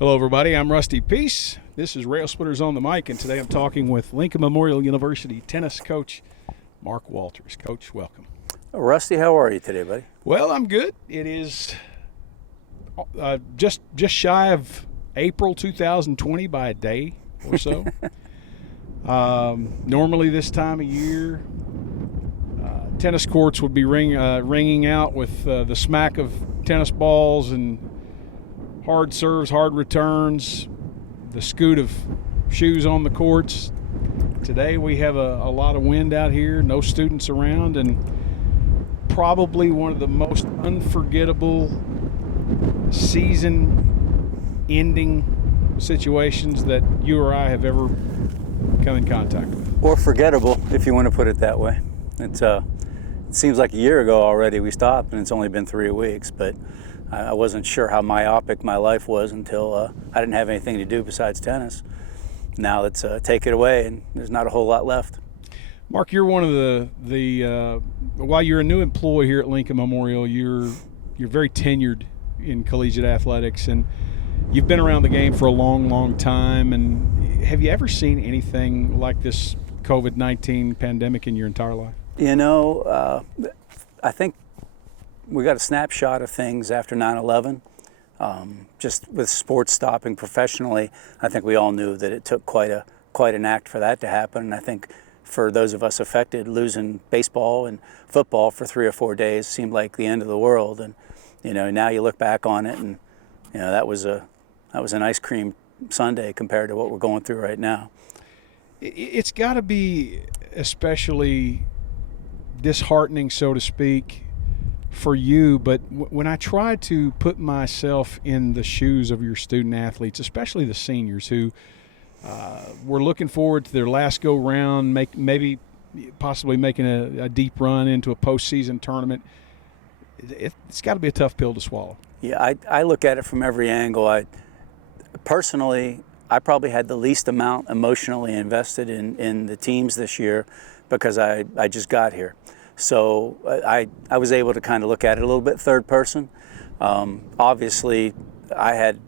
Hello, everybody. I'm Rusty Peace. This is Railsplitters on the mic, and today I'm talking with Lincoln Memorial University tennis coach Marc Walters. Coach, welcome. Rusty, how are you today, buddy? Well, I'm good. It is just shy of April 2020 by a day or so. Normally this time of year, tennis courts would be ringing out with the smack of tennis balls and hard serves, hard returns, the scoot of shoes on the courts. Today we have a lot of wind out here, no students around, and probably one of the most unforgettable season-ending situations that you or I have ever come in contact with. Or forgettable, if you want to put it that way. It seems like a year ago already we stopped, and it's only been 3 weeks, but I wasn't sure how myopic my life was until I didn't have anything to do besides tennis. Now let's take it away, and there's not a whole lot left. Marc, you're one of the while you're a new employee here at Lincoln Memorial, you're very tenured in collegiate athletics, and you've been around the game for a long, long time. And have you ever seen anything like this COVID-19 pandemic in your entire life? You know, I think we got a snapshot of things after 9/11. Just with sports stopping professionally, I think we all knew that it took quite an act for that to happen. And I think for those of us affected, losing baseball and football for 3 or 4 days seemed like the end of the world. And now you look back on it, and that was an ice cream sundae compared to what we're going through right now. It's got to be especially disheartening, so to speak, for you, but when I try to put myself in the shoes of your student athletes, especially the seniors who were looking forward to their last go round, maybe possibly making a deep run into a postseason tournament, it's got to be a tough pill to swallow. Yeah, I look at it from every angle. Personally, I probably had the least amount emotionally invested in the teams this year because I just got here. So I was able to kind of look at it a little bit third person. Obviously, I had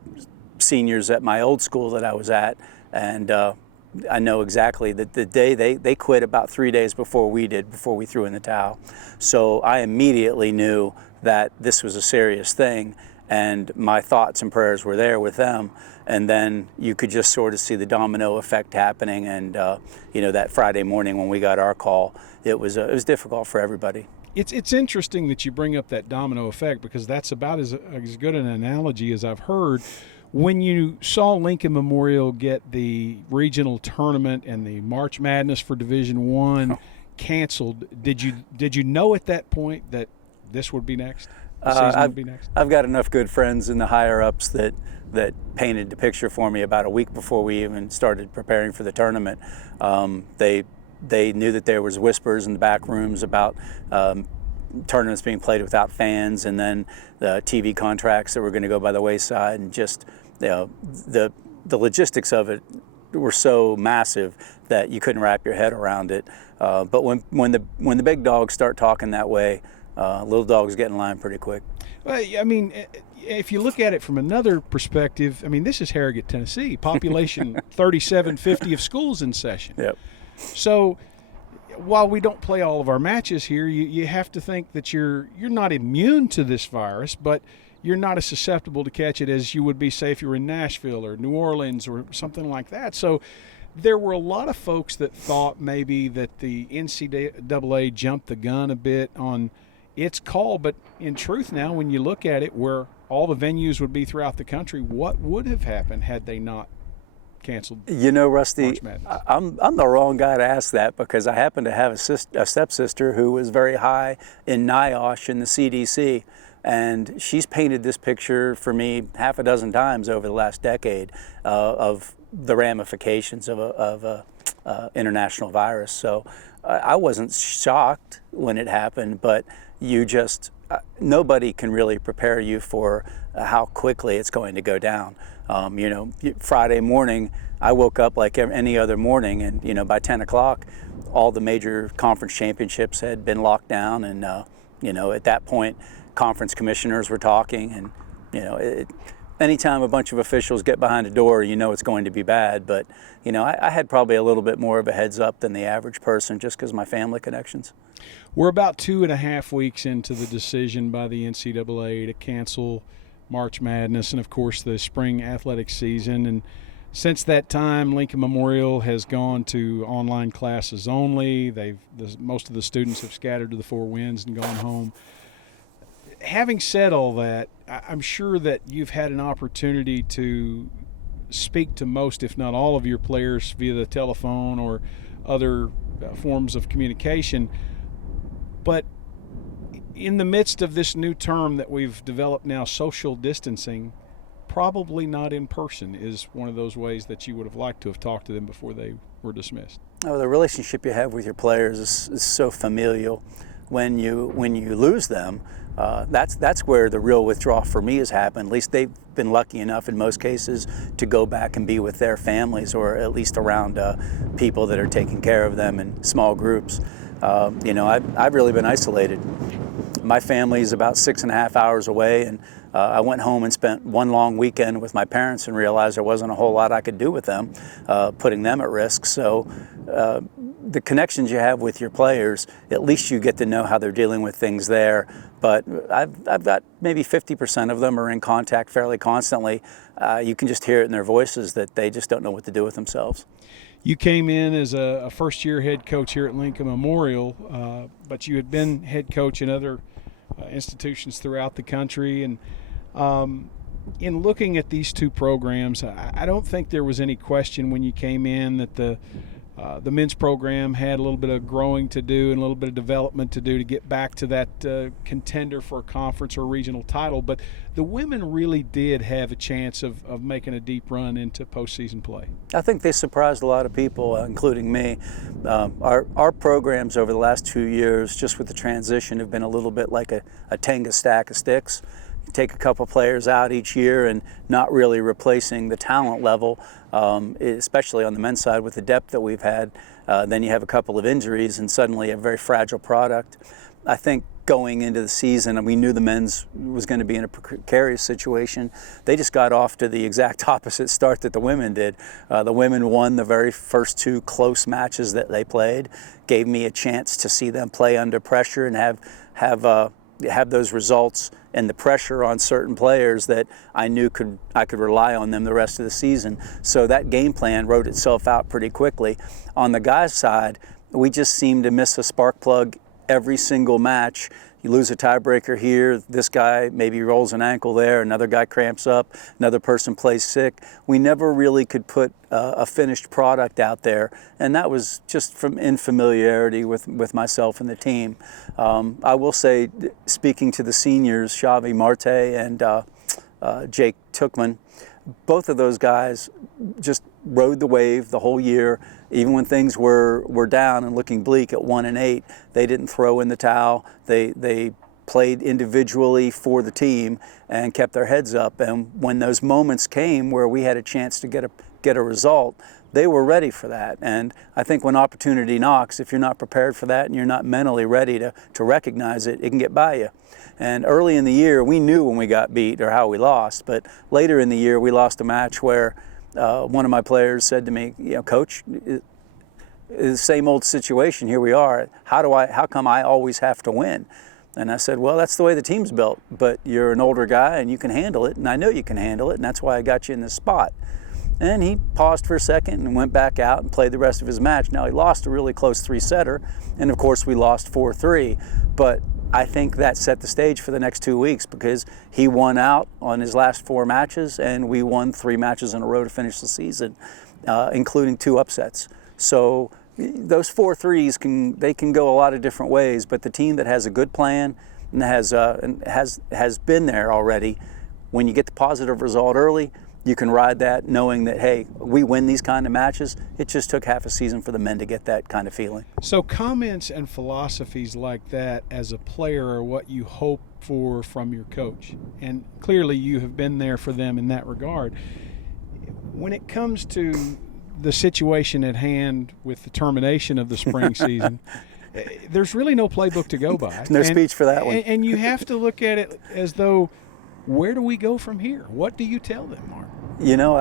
seniors at my old school that I was at, and I know exactly that the day they quit about 3 days before we did, before we threw in the towel. So I immediately knew that this was a serious thing, and my thoughts and prayers were there with them. And then you could just sort of see the domino effect happening. And that Friday morning when we got our call, it was difficult for everybody. It's interesting that you bring up that domino effect, because that's about as good an analogy as I've heard. When you saw Lincoln Memorial get the regional tournament and the March Madness for Division I canceled, did you know at that point that this would be next? I've got enough good friends in the higher ups that painted the picture for me about a week before we even started preparing for the tournament. They knew that there was whispers in the back rooms about tournaments being played without fans, and then the TV contracts that were going to go by the wayside, and just the logistics of it were so massive that you couldn't wrap your head around it. But when the big dogs start talking that way, little dogs get in line pretty quick. Well, I mean, if you look at it from another perspective, I mean, this is Harrogate, Tennessee. Population 3,750 of schools in session. Yep. So while we don't play all of our matches here, you have to think that you're not immune to this virus, but you're not as susceptible to catch it as you would be, say, if you were in Nashville or New Orleans or something like that. So there were a lot of folks that thought maybe that the NCAA jumped the gun a bit on its call, but in truth now, when you look at it, where all the venues would be throughout the country, what would have happened had they not canceled? Rusty, I'm the wrong guy to ask that, because I happen to have a stepsister who was very high in NIOSH in the CDC, and she's painted this picture for me half a dozen times over the last decade of the ramifications of a international virus. So I wasn't shocked when it happened, but nobody can really prepare you for how quickly it's going to go down. Friday morning, I woke up like any other morning, and by 10 o'clock, all the major conference championships had been locked down, and at that point, conference commissioners were talking, and anytime a bunch of officials get behind a door, you know it's going to be bad. But, you know, I had probably a little bit more of a heads up than the average person just because of my family connections. We're about 2.5 weeks into the decision by the NCAA to cancel March Madness and, of course, the spring athletic season. And since that time, Lincoln Memorial has gone to online classes only. Most of the students have scattered to the four winds and gone home. Having said all that, I'm sure that you've had an opportunity to speak to most, if not all, of your players via the telephone or other forms of communication. But in the midst of this new term that we've developed now, social distancing, probably not in person is one of those ways that you would have liked to have talked to them before they were dismissed. Oh, the relationship you have with your players is so familial. When you lose them, that's where the real withdrawal for me has happened. At least they've been lucky enough in most cases to go back and be with their families, or at least around people that are taking care of them in small groups. You know, I've really been isolated. My family is about 6.5 hours away, and I went home and spent one long weekend with my parents and realized there wasn't a whole lot I could do with them, putting them at risk. So the connections you have with your players, at least you get to know how they're dealing with things there. But I've got maybe 50% of them are in contact fairly constantly. You can just hear it in their voices that they just don't know what to do with themselves. You came in as a first-year head coach here at Lincoln Memorial, but you had been head coach in other institutions throughout the country. And in looking at these two programs, I don't think there was any question when you came in that the men's program had a little bit of growing to do and a little bit of development to do to get back to that contender for a conference or regional title. But the women really did have a chance of making a deep run into postseason play. I think they surprised a lot of people, including me. Our programs over the last 2 years, just with the transition, have been a little bit like a Tenga stack of sticks. Take a couple players out each year and not really replacing the talent level, especially on the men's side with the depth that we've had. Then you have a couple of injuries and suddenly a very fragile product. I think going into the season, we knew the men's was going to be in a precarious situation. They just got off to the exact opposite start that the women did. The women won the very first two close matches that they played, gave me a chance to see them play under pressure and have those results and the pressure on certain players that I knew I could rely on them the rest of the season. So that game plan wrote itself out pretty quickly. On the guys' side, we just seemed to miss a spark plug every single match. You lose a tiebreaker here, this guy maybe rolls an ankle there, another guy cramps up, another person plays sick. We never really could put a finished product out there, and that was just from infamiliarity with myself and the team. I will say, speaking to the seniors, Xavi Marte and Jake Tookman, both of those guys just rode the wave the whole year. Even when things were down and looking bleak at 1-8, they didn't throw in the towel. They played individually for the team and kept their heads up. And when those moments came where we had a chance to get a result, they were ready for that. And I think when opportunity knocks, if you're not prepared for that and you're not mentally ready to recognize it, it can get by you. And early in the year, we knew when we got beat or how we lost. But later in the year, we lost a match where one of my players said to me, you know, Coach, it's the same old situation. Here we are. How come I always have to win? And I said, well, that's the way the team's built. But you're an older guy and you can handle it. And I know you can handle it. And that's why I got you in this spot. And he paused for a second and went back out and played the rest of his match. Now, he lost a really close 3-setter. And, of course, we lost 4-3. But I think that set the stage for the next 2 weeks because he won out on his last 4 matches, and we won 3 matches in a row to finish the season, including 2 upsets. So those 4 threes can go a lot of different ways, but the team that has a good plan and has been there already, when you get the positive result early, you can ride that knowing that, hey, we win these kind of matches. It just took half a season for the men to get that kind of feeling. So comments and philosophies like that as a player are what you hope for from your coach. And clearly you have been there for them in that regard. When it comes to the situation at hand with the termination of the spring season, there's really no playbook to go by. No speech for that one. And you have to look at it as though Where do we go from here? What do you tell them, Mark? You know,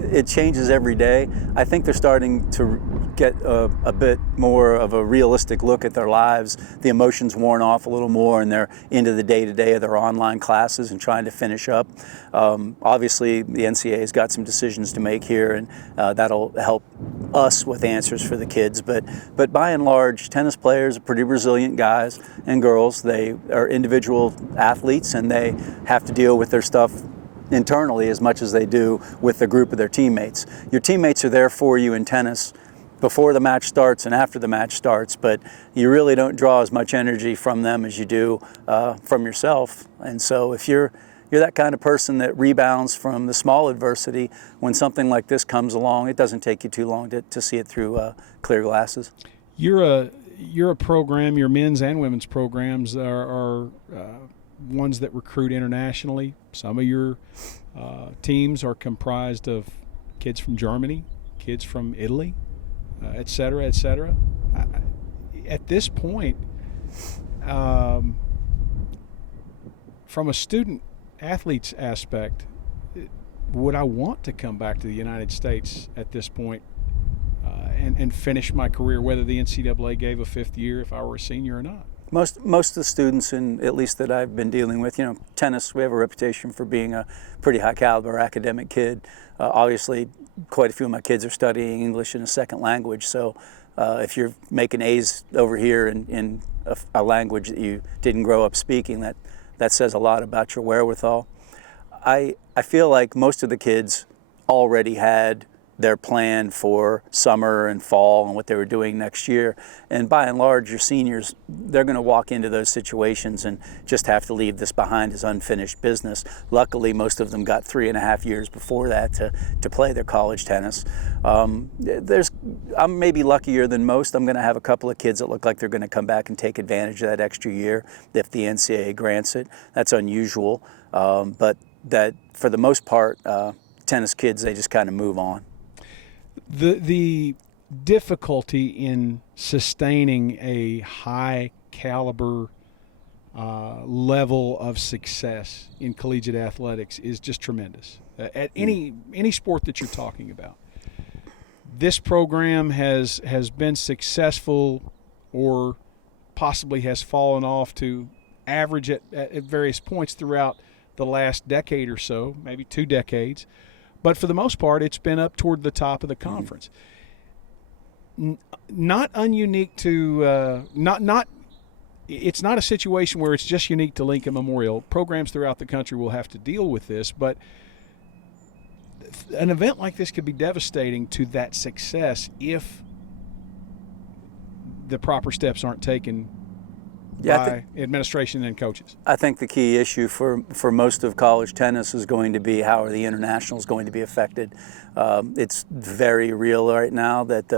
it changes every day. I think they're starting to get a bit more of a realistic look at their lives. The emotions worn off a little more, and they're into the day-to-day of their online classes and trying to finish up. Obviously, the NCAA's got some decisions to make here, and that'll help us with answers for the kids. But by and large, tennis players are pretty resilient guys and girls. They are individual athletes, and they have to deal with their stuff internally as much as they do with the group of their teammates. Your teammates are there for you in tennis before the match starts and after the match starts, but you really don't draw as much energy from them as you do from yourself. And so if you're that kind of person that rebounds from the small adversity, when something like this comes along, it doesn't take you too long to see it through clear glasses. You're a program, your men's and women's programs are ones that recruit internationally. Some of your teams are comprised of kids from Germany, kids from Italy, et cetera, et cetera. At this point, from a student athlete's aspect, would I want to come back to the United States at this point and finish my career, whether the NCAA gave a fifth year if I were a senior or not? Most of the students, at least that I've been dealing with, tennis, we have a reputation for being a pretty high caliber academic kid. Obviously, quite a few of my kids are studying English in a second language, so if you're making A's over here in a language that you didn't grow up speaking, that says a lot about your wherewithal. I feel like most of the kids already had their plan for summer and fall and what they were doing next year. And by and large, your seniors, they're going to walk into those situations and just have to leave this behind as unfinished business. Luckily, most of them got 3.5 years before that to play their college tennis. I'm maybe luckier than most. I'm going to have a couple of kids that look like they're going to come back and take advantage of that extra year if the NCAA grants it. That's unusual, but that for the most part, tennis kids, they just kind of move on. The difficulty in sustaining a high caliber level of success in collegiate athletics is just tremendous. At any sport that you're talking about, this program has been successful, or possibly has fallen off to average at various points throughout the last decade or so, maybe 2 decades. But for the most part, it's been up toward the top of the conference. Not ununique to it's not a situation where it's just unique to Lincoln Memorial. Programs throughout the country will have to deal with this, but an event like this could be devastating to that success if the proper steps aren't taken by administration and coaches. I think the key issue for most of college tennis is going to be how are the internationals going to be affected. It's very real right now that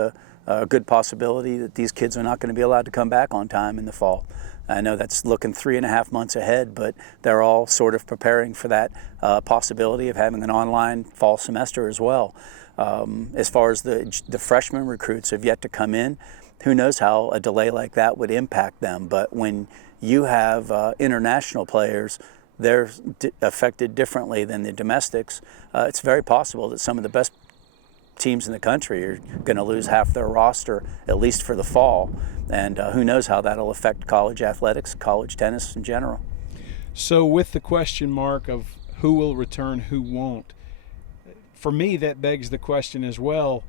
a good possibility that these kids are not going to be allowed to come back on time in the fall. I know that's looking 3.5 months ahead, but they're all sort of preparing for that possibility of having an online fall semester as well. As far as the freshman recruits have yet to come in, who knows how a delay like that would impact them. But when you have international players, they're affected differently than the domestics. It's very possible that some of the best teams in the country are going to lose half their roster, at least for the fall. And who knows how that'll affect college athletics, college tennis in general. So with the question mark of who will return, who won't, for me that begs the question as well,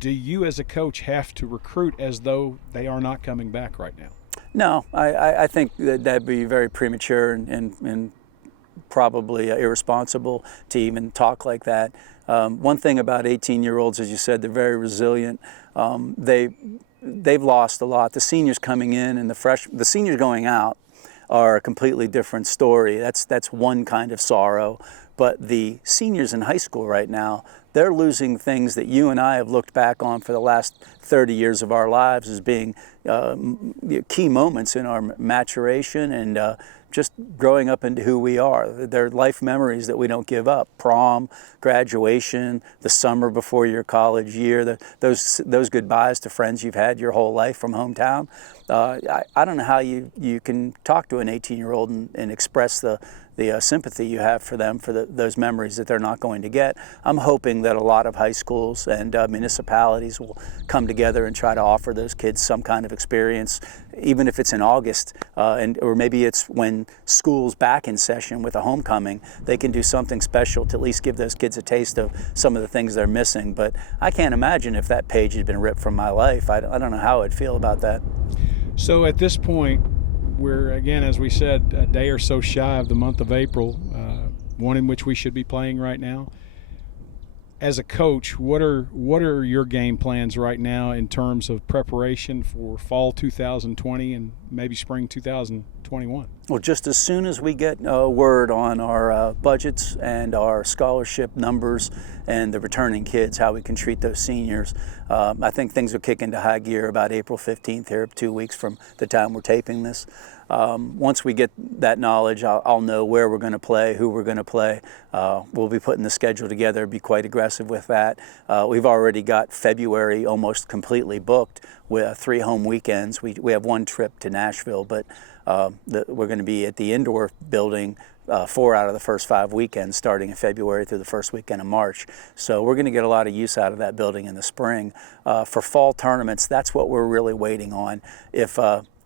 do you as a coach have to recruit as though they are not coming back right now? No, I think that'd be very premature and probably irresponsible to even talk like that. One thing about 18-year-olds, as you said, they're very resilient. They've lost a lot. The seniors coming in and the seniors going out are a completely different story. That's one kind of sorrow. But the seniors in high school right now, they're losing things that you and I have looked back on for the last 30 years of our lives as being key moments in our maturation and just growing up into who we are. They're life memories that we don't give up. Prom, graduation, the summer before your college year, those goodbyes to friends you've had your whole life from hometown. I don't know how you can talk to an 18-year-old and express the sympathy you have for them, for those memories that they're not going to get. I'm hoping that a lot of high schools and municipalities will come together and try to offer those kids some kind of experience, even if it's in August, or maybe it's when school's back in session with a homecoming. They can do something special to at least give those kids a taste of some of the things they're missing. But I can't imagine if that page had been ripped from my life. I don't know how I'd feel about that. So at this point, we're, again, as we said, a day or so shy of the month of April, one in which we should be playing right now. As a coach, what are your game plans right now in terms of preparation for fall 2020 and maybe spring 2021? Well, just as soon as we get word on our budgets and our scholarship numbers and the returning kids, how we can treat those seniors, I think things will kick into high gear about April 15th here, 2 weeks from the time we're taping this. Once we get that knowledge, I'll know where we're going to play, who we're going to play. We'll be putting the schedule together, be quite aggressive with that. We've already got February almost completely booked with 3 home weekends. We have 1 trip to Nashville, but we're going to be at the indoor building 4 out of the first 5 weekends, starting in February through the first weekend of March. So we're going to get a lot of use out of that building in the spring. For fall tournaments, that's what we're really waiting on. If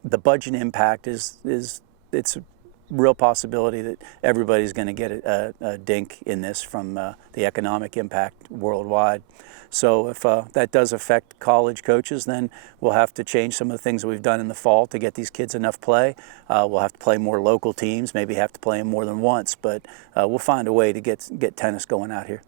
the budget impact it's a real possibility that everybody's going to get a dink in this from the economic impact worldwide. So if that does affect college coaches, then we'll have to change some of the things that we've done in the fall to get these kids enough play. We'll have to play more local teams, maybe have to play them more than once, but we'll find a way to get tennis going out here.